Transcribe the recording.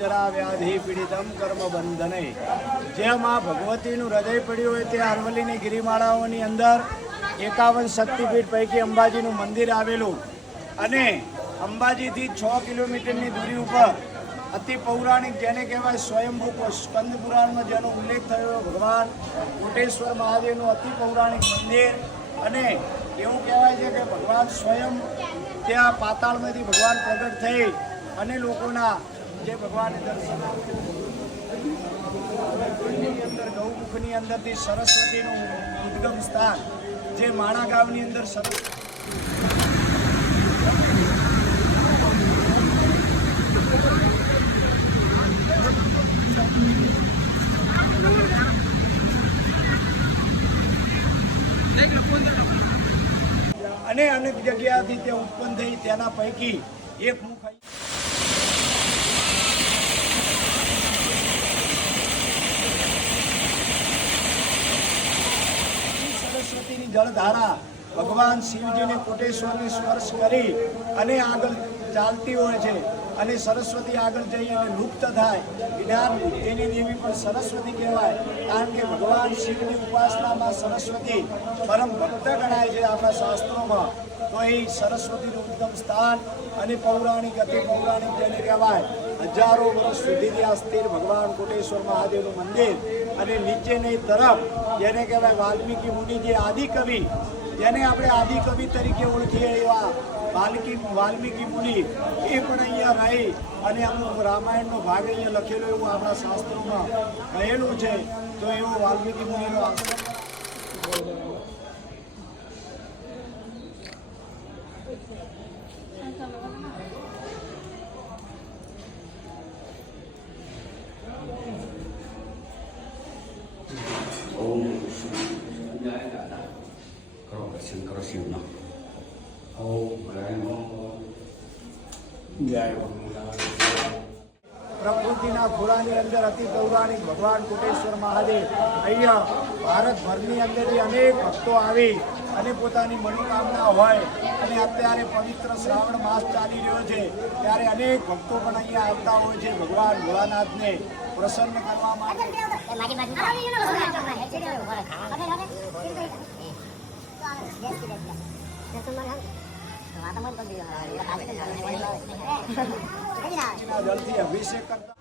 વ્યાધિ પીડિતમ કર્મ બંધને જેમ આ ભગવતીનું હૃદય પડ્યું હોય તે અરવલ્લીની ગિરિમાળાઓની અંદર 51 શક્તિપીઠ પૈકી અંબાજીનું મંદિર આવેલું અને અંબાજીથી 6 કિલોમીટરની દૂરી ઉપર અતિ પૌરાણિક જેને કહેવાય સ્વયંભૂ સ્કંદ પુરાણમાં જેનો ઉલ્લેખ થયો ભગવાન કોટેશ્વર મહાદેવનું અતિ પૌરાણિક મંદિર અને એવું કહેવાય છે કે ભગવાન સ્વયં ત્યાં પાતાળમાંથી ભગવાન પ્રગટ થઈ અને લોકોના જે ભગવાન દર્શન અંદર ગૌમુખની અંદરથી સરસ્વતીનું ઉદ્ગમ સ્થાન જે માણા ગામની અંદર અને અનેક જગ્યાથી તે ઉત્પન્ન થઈ તેના પૈકી એક મુખ સરસ્વતીની જળધારા ભગવાન શિવજીને કોટેશ્વરને સ્પર્શ કરી અને આગળ ચાલતી હોય છે અને સરસ્વતી આગળ જઈ અને લુપ્ત થાય જ્ઞાન તેની દેવી પણ સરસ્વતી કહેવાય કારણ કે ભગવાન શિવની ઉપાસનામાં સરસ્વતી પરમ ભક્ત ગણાય છે આપણા શાસ્ત્રોમાં તો એ સરસ્વતીનું ઉત્તમ સ્થાન અને પૌરાણિક અતિ પૌરાણિક જેને કહેવાય હજારો વર્ષ સુધી આ સ્થિર ભગવાન કોટેશ્વર મહાદેવનું મંદિર અને નીચેની તરફ જેને કહેવાય વાલ્મીકી મુનિ જે આદિકવિ જેને આપણે આદિકવિ તરીકે ઓળખીએ એવા વાલ્મીકી મુનિ એ પણ અહીંયા રહી અને અમુક રામાયણનો ભાગ અહીંયા લખેલો એવું આપણા શાસ્ત્રોમાં કહેલું છે તો એવો વાલ્મીકી મુનિનો શંકર શિવના પ્રકૃતિના ખોળાની અંદર અતિ પૌરાણિક ભગવાન કોટેશ્વર મહાદેવ અહીંયા ભારતભરની અંદરથી અનેક ભક્તો આવી અને પોતાની મનોકામના હોય અને અત્યારે પવિત્ર શ્રાવણ માસ ચાલી રહ્યો છે ત્યારે અનેક ભક્તો પણ અહીંયા આવતા હોય છે ભગવાન ભોળાનાથને પ્રસન્ન કરવા માટે જળથી અભિષેક કરતા